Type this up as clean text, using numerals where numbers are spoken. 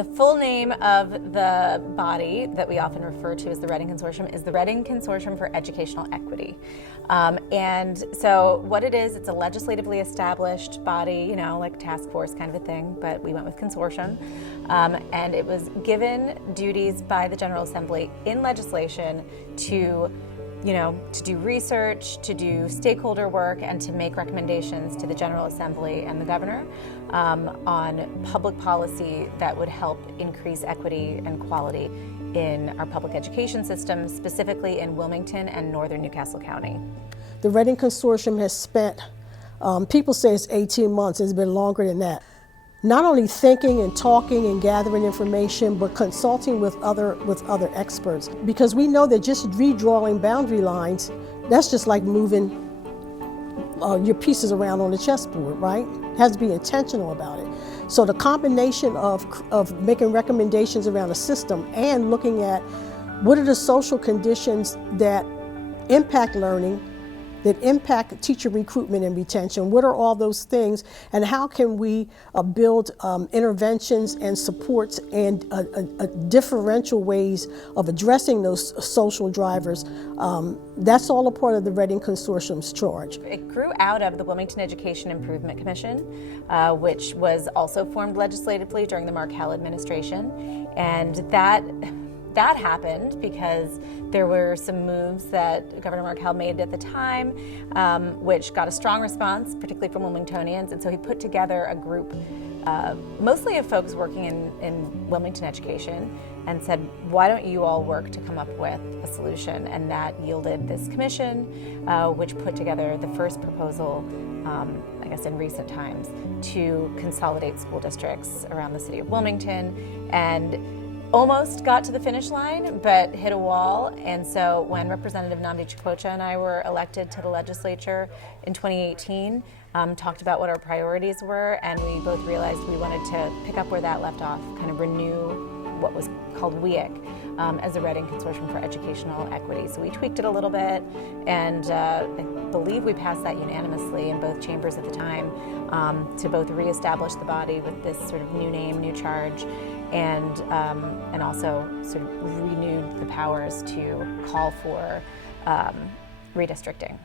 The full name of the body that we often refer to as the Redding Consortium is the Redding Consortium for Educational Equity. And so what it is, it's a legislatively established body, you know, like task force kind of a thing, but we went with consortium. And it was given duties by the General Assembly in legislation to do research, to do stakeholder work, and to make recommendations to the General Assembly and the governor on public policy that would help increase equity and quality in our public education system, specifically in Wilmington and northern Newcastle County. The Redding Consortium has spent, people say it's 18 months, it's been longer than that, not only thinking and talking and gathering information, but consulting with other experts. Because we know that just redrawing boundary lines, that's just like moving your pieces around on the chessboard, right? It has to be intentional about it. So the combination of making recommendations around a system and looking at what are the social conditions that impact learning, that impact teacher recruitment and retention, what are all those things, and how can we build interventions and supports and differential ways of addressing those social drivers. That's all a part of the Redding Consortium's charge. It grew out of the Wilmington Education Improvement Commission, which was also formed legislatively during the Markell administration, and that happened because there were some moves that Governor Markell made at the time, which got a strong response, particularly from Wilmingtonians, and so he put together a group mostly of folks working in Wilmington education and said, why don't you all work to come up with a solution? And that yielded this commission, which put together the first proposal, I guess in recent times, to consolidate school districts around the city of Wilmington, and almost got to the finish line, but hit a wall. And so when Representative Nnamdi Chukwucha and I were elected to the legislature in 2018, talked about what our priorities were, and we both realized we wanted to pick up where that left off, kind of renew what was called WEIC as the Redding Consortium for Educational Equity. So we tweaked it a little bit, and I believe we passed that unanimously in both chambers at the time, to both reestablish the body with this sort of new name, new charge, and also sort of renewed the powers to call for redistricting.